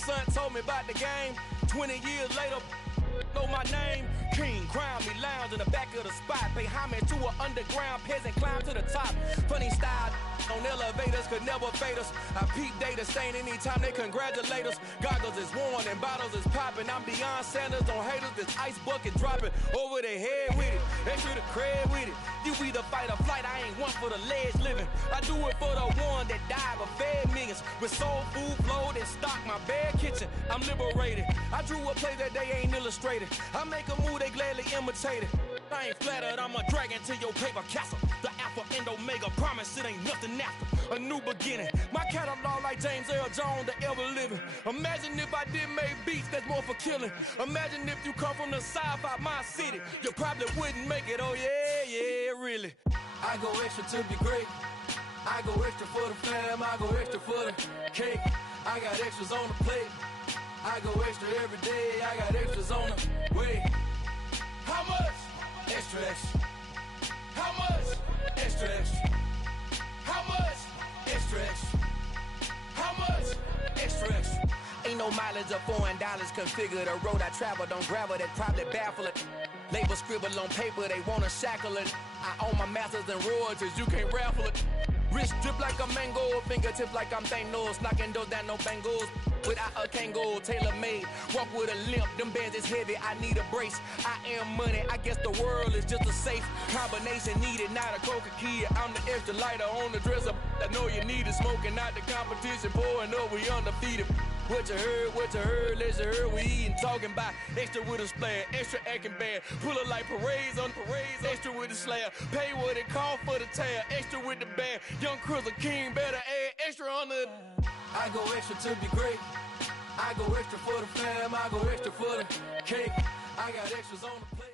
son told me about the game. 20 years later, know my name. King, crown me, lounge in the back of the spot. Pay homage to an underground peasant, climb to the top. Funny style on elevators could never fade us. I peep data stain anytime they congratulate us. Goggles is worn and bottles is popping. I'm beyond Sanders on haters. This ice bucket dropping over their head with it. Extra the cred with it. You either fight or flight. I ain't one for the ledge living. I do it for the one that died but fed millions. With soul food flowed and stock my bare kitchen. I'm liberated. I drew a play that they ain't illustrated. I make a move they gladly imitate it. I ain't flattered, I'm a dragon to your paper castle. The Alpha and Omega, promise it ain't nothing after. A new beginning. My catalog like James Earl Jones, the ever living. Imagine if I did make beats that's more for killing. Imagine if you come from the south out my city. You probably wouldn't make it, oh yeah, really. I go extra to be great. I go extra for the fam, I go extra for the cake. I got extras on the plate. I go extra every day, I got extras on the way. How much? Extra, extra. How much? Extra, extra. How much? Extra, extra. How much? Extra, extra. Ain't no mileage of $4 configure the road I travel. Don't gravel that probably baffle it. Label scribble on paper, they wanna shackle it. I own my masters and royalties, you can't raffle it. Wrist drip like a mango, fingertips like I'm Thanos, knocking those down no bangles. Without a Kango, tailor-made, walk with a limp, them bands is heavy, I need a brace. I am money, I guess the world is just a safe combination needed, not a coca key. I'm the extra lighter on the dresser, I know you need it, smoking out the competition, pouring up, we undefeated. What you heard, let you heard, we eatin', talking about extra with a splash, extra acting bad, pull it like parades on parades, extra with the slab, pay what it cost for the tab, extra with the band, young Crizzle King, better add extra on the... I go extra to be great, I go extra for the fam, I go extra for the cake, I got extras on the plate.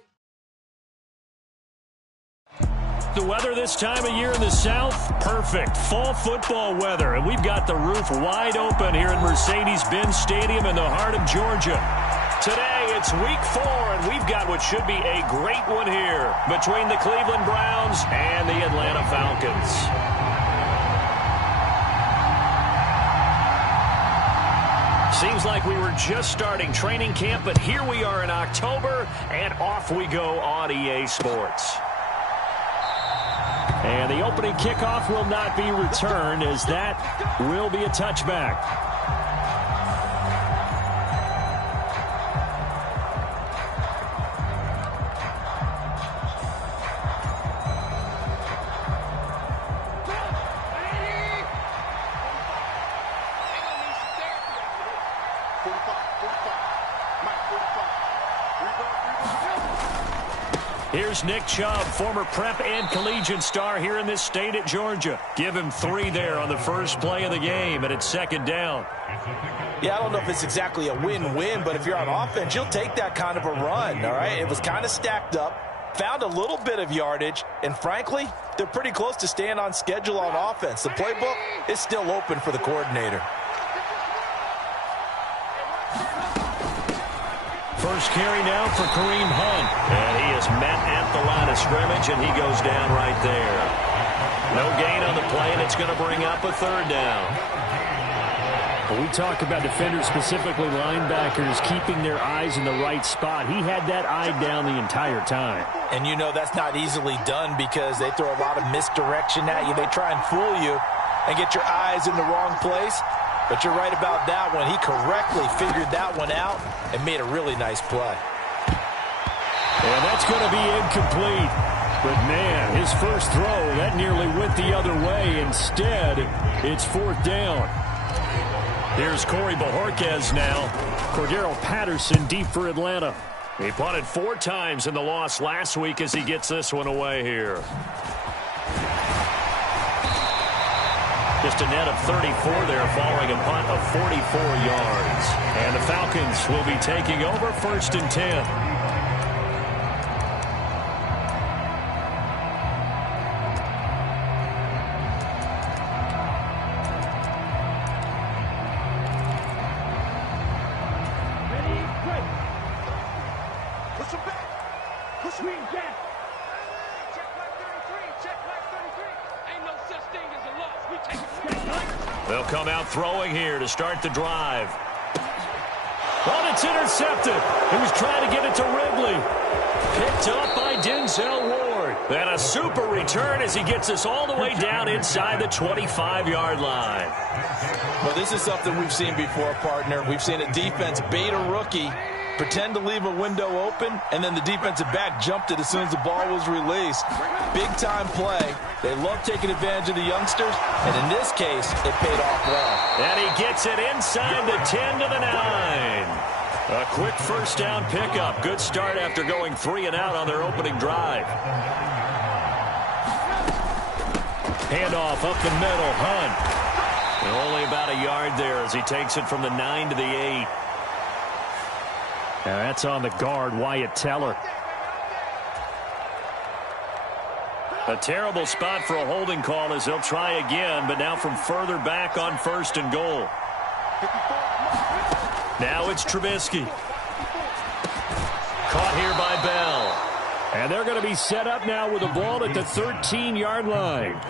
The weather this time of year in the South, perfect. Fall football weather, and we've got the roof wide open here at Mercedes-Benz Stadium in the heart of Georgia. Today, it's week 4, and we've got what should be a great one here between the Cleveland Browns and the Atlanta Falcons. Seems like we were just starting training camp, but here we are in October, and off we go on EA Sports. And the opening kickoff will not be returned, as that will be a touchback. Here's Nick Chubb, former prep and collegiate star here in this state at Georgia. Give him 3 there on the first play of the game, and it's second down. Yeah, I don't know if it's exactly a win-win, but if you're on offense, you'll take that kind of a run, all right? It was kind of stacked up, found a little bit of yardage, and frankly, they're pretty close to staying on schedule on offense. The playbook is still open for the coordinator. First carry now for Kareem Hunt. And he is met at the line of scrimmage, and he goes down right there. No gain on the play, and it's going to bring up a third down. When we talk about defenders, specifically linebackers, keeping their eyes in the right spot, he had that eye down the entire time. And you know that's not easily done because they throw a lot of misdirection at you. They try and fool you and get your eyes in the wrong place. But you're right about that one. He correctly figured that one out and made a really nice play. And that's going to be incomplete. But, man, his first throw, that nearly went the other way. Instead, it's fourth down. Here's Corey Bojorquez now. Cordero Patterson deep for Atlanta. He punted 4 times in the loss last week as he gets this one away here. Just a net of 34 there following a punt of 44 yards. And the Falcons will be taking over first and 10. They'll come out throwing here to start the drive. Oh, it's intercepted. He was trying to get it to Ridley. Picked up by Denzel Ward. And a super return as he gets us all the way down inside the 25-yard line. Well, this is something we've seen before, partner. We've seen a defense bait a rookie, pretend to leave a window open, and then the defensive back jumped it as soon as the ball was released. Big-time play. They love taking advantage of the youngsters, and in this case, it paid off well. And he gets it inside the 10 to the 9. A quick first down pickup. Good start after going 3 and out on their opening drive. Handoff up the middle. Hunt. And only about a yard there as he takes it from the 9 to the 8. Now that's on the guard, Wyatt Teller. A terrible spot for a holding call as they'll try again, but now from further back on 1st and goal. Now it's Trubisky. Caught here by Bell. And they're going to be set up now with the ball at the 13-yard line.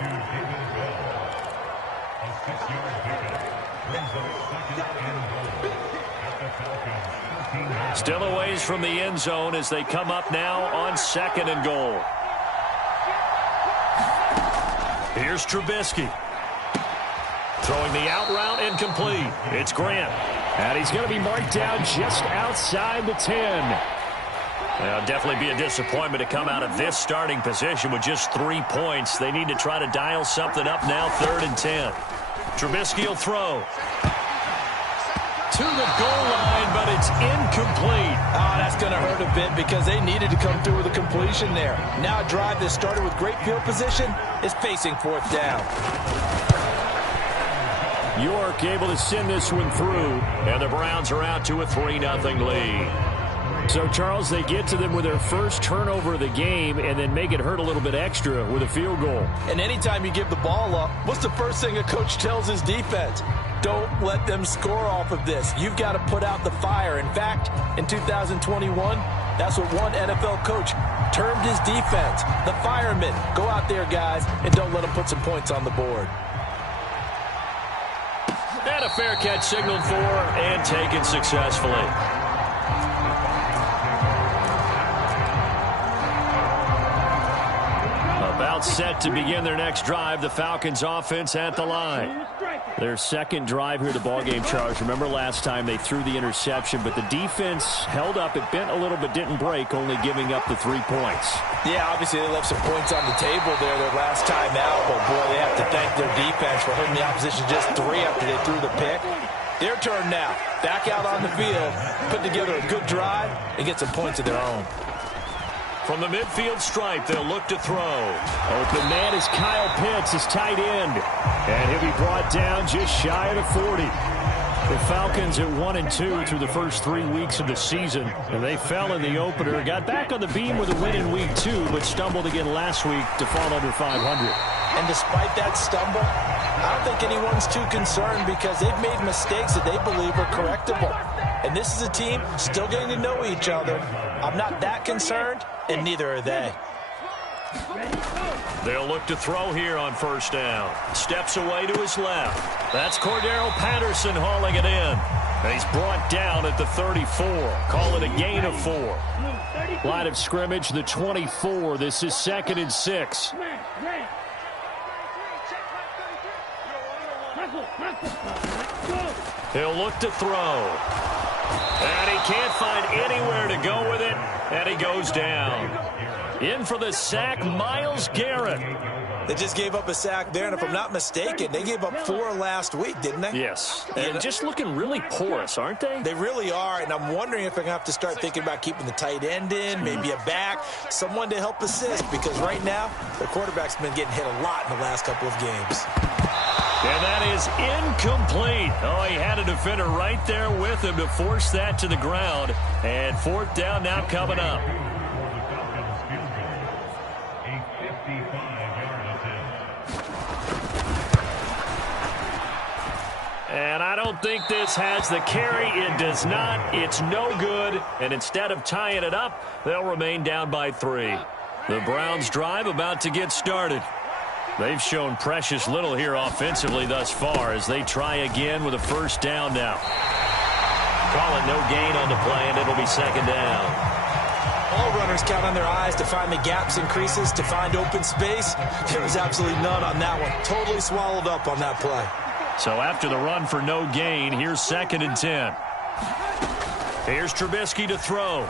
Still a ways from the end zone as they come up now on 2nd and goal. Here's Trubisky. Throwing the out route incomplete. It's Grant. And he's going to be marked down just outside the 10. It'll definitely be a disappointment to come out of this starting position with just 3 points. They need to try to dial something up now, 3rd and 10. Trubisky will throw. To the goal line, but it's incomplete. Oh, that's going to hurt a bit because they needed to come through with a completion there. Now a drive that started with great field position is facing 4th down. York able to send this one through, and the Browns are out to a 3-0 lead. So, Charles, they get to them with their first turnover of the game and then make it hurt a little bit extra with a field goal. And anytime you give the ball up, what's the first thing a coach tells his defense? Don't let them score off of this. You've got to put out the fire. In fact, in 2021, that's what one NFL coach termed his defense. The firemen. Go out there, guys, and don't let them put some points on the board. And a fair catch signaled for and taken successfully. About set to begin their next drive. The Falcons offense at the line. Their second drive here at the ballgame, Charles. Remember last time they threw the interception, but the defense held up. It bent a little but didn't break, only giving up the 3 points. Yeah, obviously they left some points on the table there their last time out, but boy, they have to thank their defense for holding the opposition just 3 after they threw the pick. Their turn now. Back out on the field, put together a good drive, and get some points of their own. From the midfield stripe, they'll look to throw. Open man is Kyle Pitts, his tight end. And he'll be brought down just shy of the 40. The Falcons at 1-2 through the first 3 weeks of the season. And they fell in the opener. Got back on the beam with a win in week 2, but stumbled again last week to fall under 500. And despite that stumble, I don't think anyone's too concerned because they've made mistakes that they believe are correctable. And this is a team still getting to know each other. I'm not that concerned, and neither are they. They'll look to throw here on first down. Steps away to his left. That's Cordero Patterson hauling it in. And he's brought down at the 34. Call it a gain of 4. Line of scrimmage, the 24. This is 2nd and 6. He'll look to throw. And he can't find anywhere to go with it. And he goes down. In for the sack, Myles Garrett. They just gave up a sack there, and if I'm not mistaken, they gave up 4 last week, didn't they? Yes. And just looking really porous, aren't they? They really are, and I'm wondering if I'm going to have to start thinking about keeping the tight end in, maybe a back, someone to help assist, because right now, the quarterback's been getting hit a lot in the last couple of games. And that is incomplete. Oh, he had a defender right there with him to force that to the ground. And 4th down now coming up. And I don't think this has the carry. It does not. It's no good. And instead of tying it up, they'll remain down by 3. The Browns drive about to get started. They've shown precious little here offensively thus far as they try again with a first down now. call it no gain on the play, and it'll be second down. All runners count on their eyes to find the gaps and creases, to find open space. There was absolutely none on that one. Totally swallowed up on that play. So after the run for no gain, here's 2nd and 10. Here's Trubisky to throw.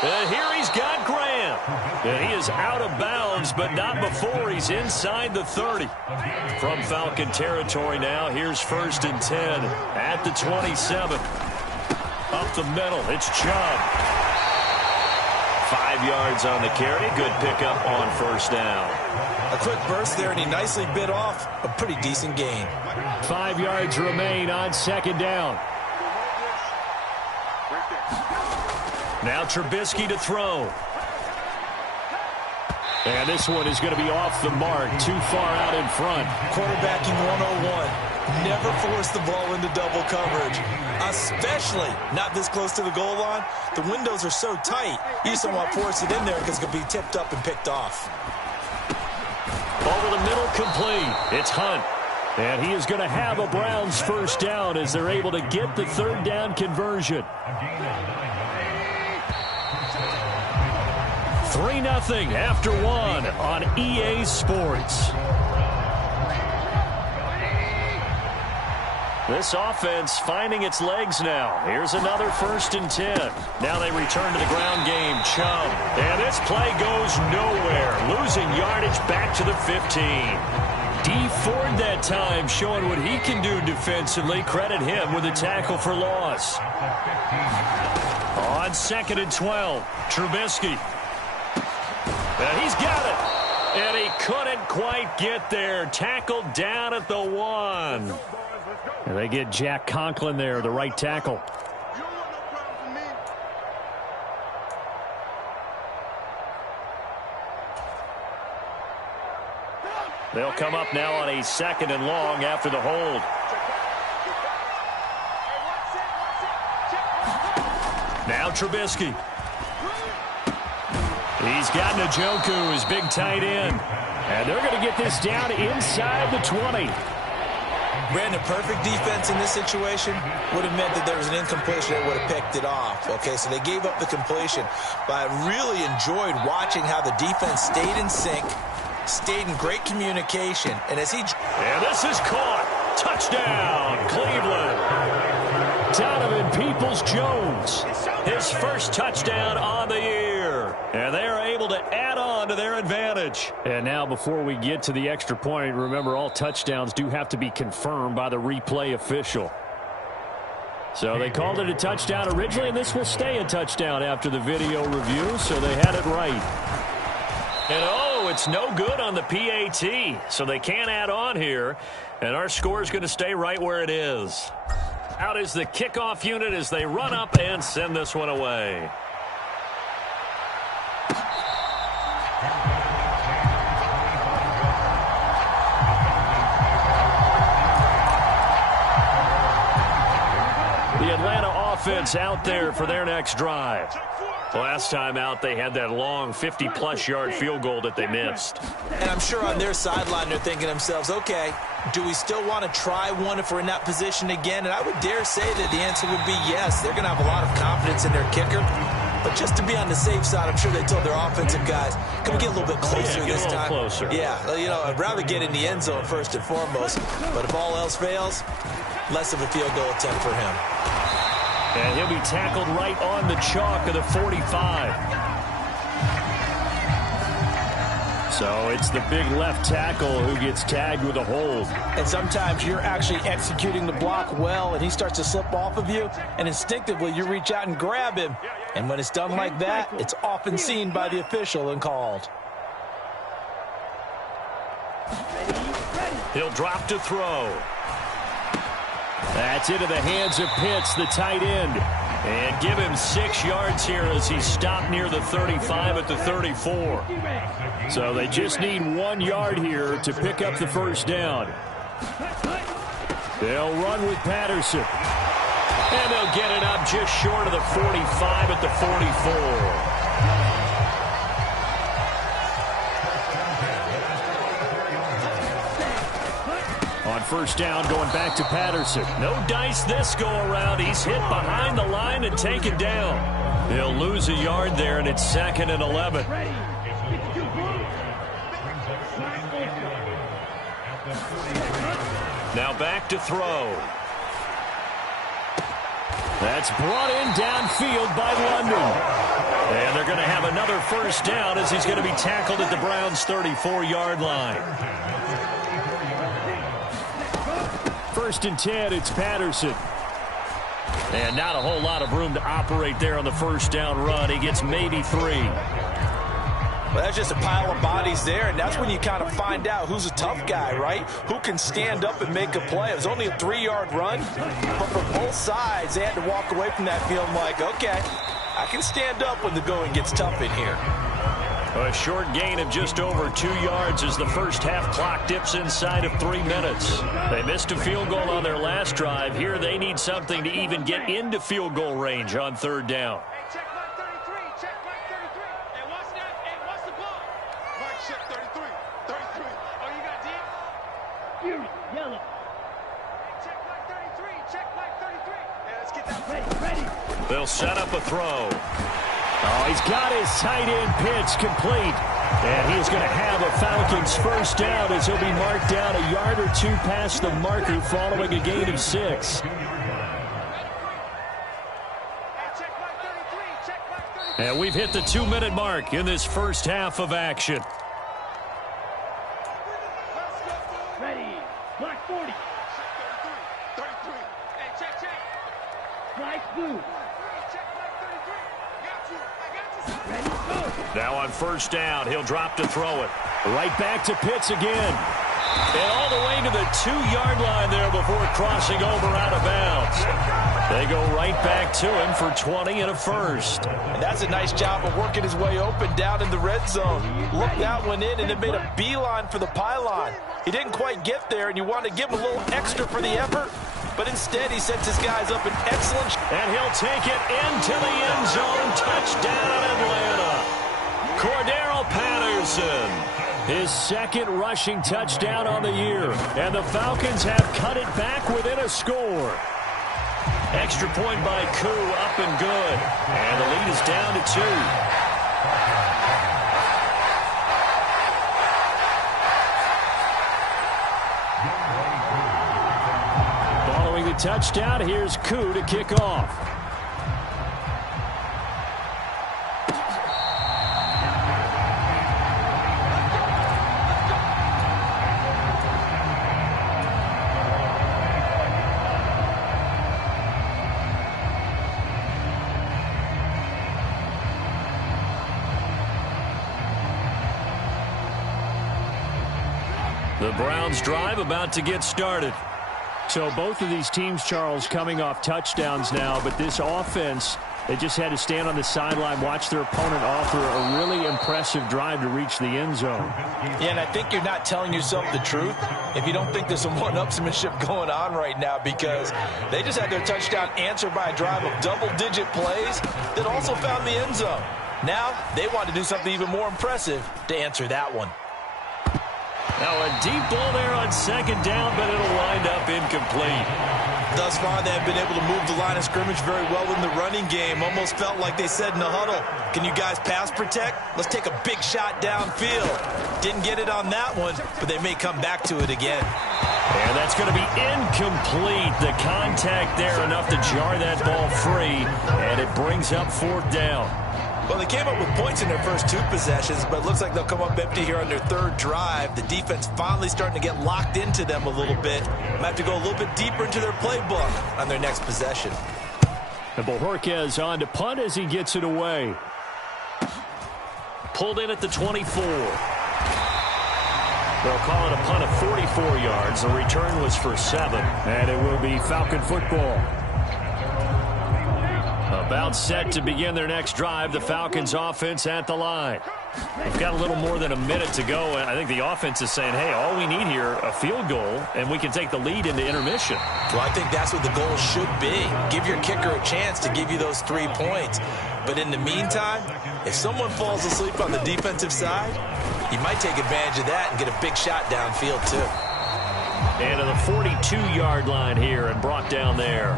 Here he's got Graham. And he is out of bounds, but not before he's inside the 30. From Falcon territory now, here's 1st and 10 at the 27. Up the middle, it's Chubb. 5 yards on the carry. Good pickup on 1st down. A quick burst there, and he nicely bit off a pretty decent gain. 5 yards remain on 2nd down. Now Trubisky to throw. And this one is going to be off the mark, too far out in front. Quarterbacking 101. Never force the ball into double coverage, especially not this close to the goal line. The windows are so tight, you just don't want to force it in there because it could be tipped up and picked off. Over the middle, complete. It's Hunt. And he is going to have a Browns 1st down as they're able to get the 3rd down conversion. 3-0 after 1 on EA Sports. This offense finding its legs now. Here's another 1st and 10. Now they return to the ground game. Chubb. And this play goes nowhere. Losing yardage back to the 15. D Ford that time showing what he can do defensively. Credit him with a tackle for loss. On 2nd and 12, Trubisky. And he's got it. And he couldn't quite get there. Tackled down at the 1. And they get Jack Conklin there, the right tackle. They'll come up now on a 2nd and long after the hold. Now Trubisky. He's got Njoku, his big tight end. And they're going to get this down inside the 20. Brandon, perfect defense in this situation would have meant that there was an incompletion that would have picked it off. Okay, so they gave up the completion. But I really enjoyed watching how the defense stayed in sync, stayed in great communication. And as he... And this is caught. Touchdown, Cleveland. Donovan Peoples-Jones. His first touchdown on the year. And they are able to add on to their advantage. And now before we get to the extra point, remember all touchdowns do have to be confirmed by the replay official. So they called it a touchdown originally, and this will stay a touchdown after the video review, so they had it right. And oh, it's no good on the PAT, so they can't add on here. And our score is going to stay right where it is. Out is the kickoff unit as they run up and send this one away. The Atlanta offense out there for their next drive. Last time out, they had that long 50-plus yard field goal that they missed. And I'm sure on their sideline they're thinking to themselves, okay, do we still want to try one if we're in that position again? And I would dare say that the answer would be yes. They're going to have a lot of confidence in their kicker. But just to be on the safe side, I'm sure they told their offensive guys, can we get a little bit closer this time? Closer. Yeah, you know, I'd rather get in the end zone first and foremost. But if all else fails, less of a field goal attempt for him. And he'll be tackled right on the chalk of the 45. So it's the big left tackle who gets tagged with a hold. And sometimes you're actually executing the block well, and he starts to slip off of you, and instinctively you reach out and grab him. And when it's done like that, it's often seen by the official and called. He'll drop to throw. That's into the hands of Pitts, the tight end. And give him 6 yards here as he stopped near the 35 at the 34. So they just need 1 yard here to pick up the first down. They'll run with Patterson. And they'll get it up just short of the 45 at the 44. first down going back to Patterson. No dice this go around. He's hit behind the line and taken down. He'll lose a yard there, and it's 2nd and 11. Now back to throw. That's brought in downfield by London. And they're going to have another first down as he's going to be tackled at the Browns' 34-yard line. 1st and 10, it's Patterson. And not a whole lot of room to operate there on the first down run. He gets maybe 3. Well, that's just a pile of bodies there, and that's when you kind of find out who's a tough guy, right? Who can stand up and make a play. It was only a 3-yard run, but for both sides, they had to walk away from that feeling like, okay, I can stand up when the going gets tough in here. A short gain of just over 2 yards as the first half clock dips inside of 3 minutes. They missed a field goal on their last drive. Here they need something to even get into field goal range on 3rd down. They'll set up a throw. Oh, he's got his tight end pitch complete. And he's going to have a Falcons first down as he'll be marked down a yard or 2 past the marker following a gain of 6. And we've hit the 2-minute mark in this first half of action. Ready. Black 40. 33. Hey, check. Black blue. Now on first down, he'll drop to throw it. Right back to Pitts again. And all the way to the 2-yard line there before crossing over out of bounds. They go right back to him for 20 and a first. And that's a nice job of working his way open down in the red zone. Looked that one in and then made a beeline for the pylon. He didn't quite get there, and you want to give him a little extra for the effort. But instead, he sets his guys up in excellent. And he'll take it into the end zone. Touchdown, Atlanta. Cordero Patterson. His 2nd rushing touchdown on the year. And the Falcons have cut it back within a score. Extra point by Koo, up and good. And the lead is down to 2. Following the touchdown, here's Koo to kick off. The Browns drive about to get started. So both of these teams, Charles, coming off touchdowns now, but this offense, they just had to stand on the sideline, watch their opponent offer a really impressive drive to reach the end zone. Yeah, and I think you're not telling yourself the truth if you don't think there's some one-upsmanship going on right now, because they just had their touchdown answered by a drive of double-digit plays that also found the end zone. Now they want to do something even more impressive to answer that one. Now a deep ball there on 2nd down, but it'll wind up incomplete. Thus far, they have been able to move the line of scrimmage very well in the running game. Almost felt like they said in the huddle, can you guys pass protect? Let's take a big shot downfield. Didn't get it on that one, but they may come back to it again. And that's going to be incomplete. The contact there enough to jar that ball free, and it brings up 4th down. Well, they came up with points in their first 2 possessions, but it looks like they'll come up empty here on their 3rd drive. The defense finally starting to get locked into them a little bit. Might have to go a little bit deeper into their playbook on their next possession. And Bojorquez on to punt as he gets it away. Pulled in at the 24. They'll call it a punt of 44 yards. The return was for 7. And it will be Falcon football. About set to begin their next drive. The Falcons offense at the line. We've got a little more than a minute to go, and I think the offense is saying, hey, all we need here, a field goal, and we can take the lead into intermission. Well, I think that's what the goal should be. Give your kicker a chance to give you those 3 points. But in the meantime, if someone falls asleep on the defensive side, you might take advantage of that and get a big shot downfield, too. And to the 42-yard line here and brought down there.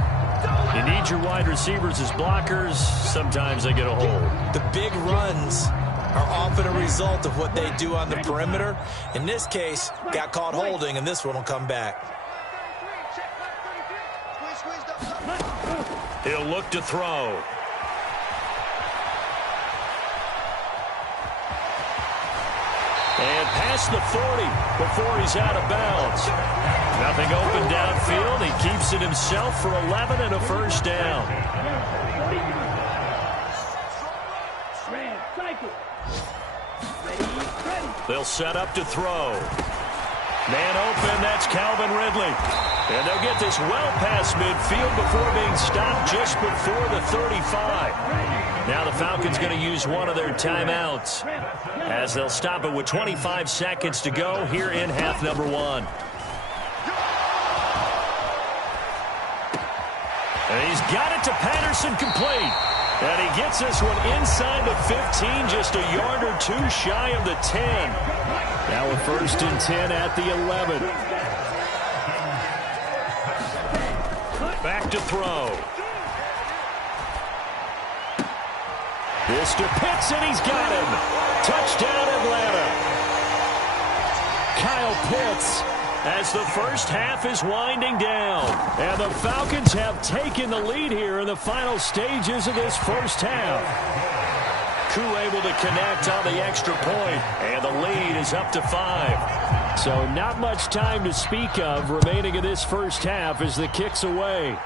You need your wide receivers as blockers. Sometimes they get a hold. The big runs are often a result of what they do on the perimeter. In this case, got caught holding, and this one will come back. He'll look to throw. And past the 40 before he's out of bounds. Nothing open downfield. He keeps it himself for 11 and a first down. They'll set up to throw. Man open, that's Calvin Ridley. And they'll get this well past midfield before being stopped just before the 35. Now the Falcons going to use one of their timeouts as they'll stop it with 25 seconds to go here in half number 1. And he's got it to Patterson, complete. And he gets this one inside the 15, just a yard or two shy of the 10. Now a 1st and 10 at the 11. Back to throw. This to Pitts, and he's got him. Touchdown, Atlanta. Kyle Pitts, as the first half is winding down. And the Falcons have taken the lead here in the final stages of this first half. Koo able to connect on the extra point, and the lead is up to 5. So not much time to speak of remaining in this first half as the kick's away.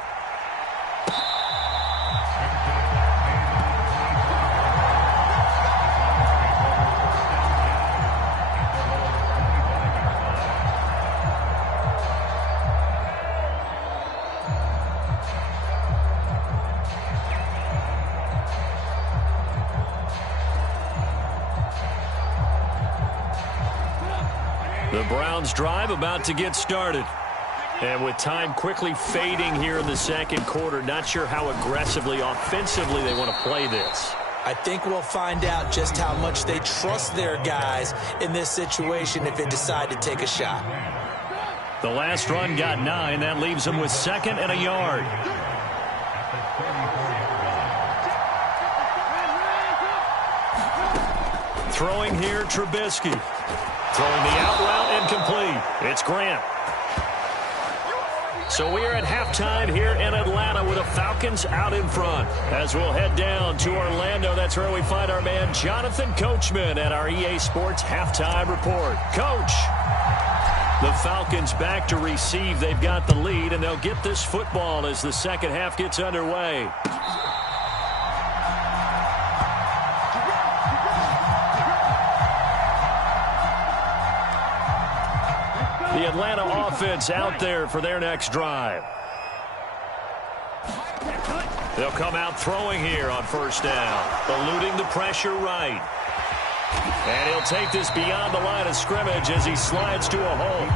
The Browns drive about to get started. And with time quickly fading here in the second quarter, not sure how aggressively, offensively they want to play this. I think we'll find out just how much they trust their guys in this situation if they decide to take a shot. The last run got 9. That leaves them with 2nd and a yard. Throwing here, Trubisky. Throwing the out route, incomplete. It's Grant. So we are at halftime here in Atlanta with the Falcons out in front. As we'll head down to Orlando, that's where we find our man Jonathan Coachman at our EA Sports Halftime Report. Coach, the Falcons back to receive. They've got the lead, and they'll get this football as the second half gets underway. The Atlanta offense out there for their next drive. They'll come out throwing here on first down, eluding the pressure right. And he'll take this beyond the line of scrimmage as he slides to a hole.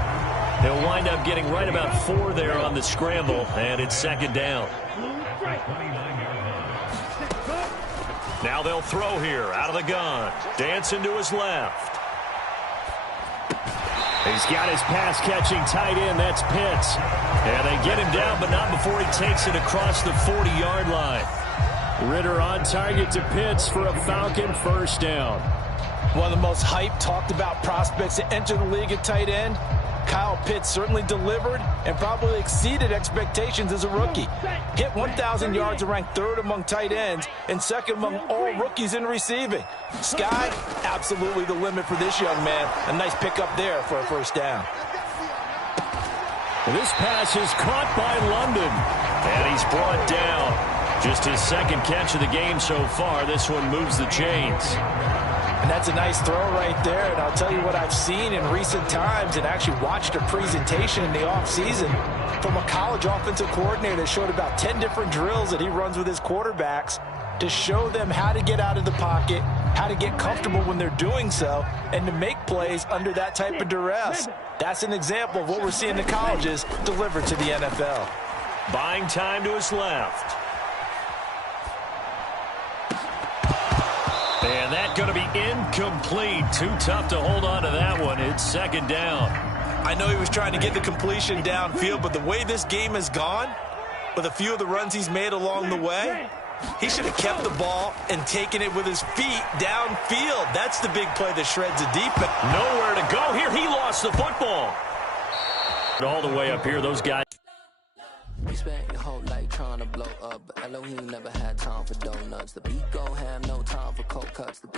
He'll wind up getting right about 4 there on the scramble, and it's second down. Now they'll throw here out of the gun. Dancing to his left. He's got his pass-catching tight end. That's Pitts. And they get him down, but not before he takes it across the 40-yard line. Ritter on target to Pitts for a Falcon first down. One of the most hyped, talked-about prospects to enter the league at tight end. Kyle Pitts certainly delivered and probably exceeded expectations as a rookie. Hit 1,000 yards and ranked 3rd among tight ends and 2nd among all rookies in receiving. Sky, absolutely the limit for this young man. A nice pickup there for a first down. This pass is caught by London, and he's brought down. Just his 2nd catch of the game so far. This one moves the chains. And that's a nice throw right there. And I'll tell you what I've seen in recent times and actually watched a presentation in the offseason from a college offensive coordinator that showed about 10 different drills that he runs with his quarterbacks to show them how to get out of the pocket, how to get comfortable when they're doing so, and to make plays under that type of duress. That's an example of what we're seeing in the colleges delivered to the NFL. Buying time to his left. And that's going to be incomplete. Too tough to hold on to that one. It's second down. I know he was trying to get the completion downfield, but the way this game has gone, with a few of the runs he's made along the way, he should have kept the ball and taken it with his feet downfield. That's the big play that shreds the defense. Nowhere to go here. He lost the football. All the way up here, those guys. You spent your whole life trying to blow up, but Elohim never had time for donuts. The beat gon' have no time for cold cuts. The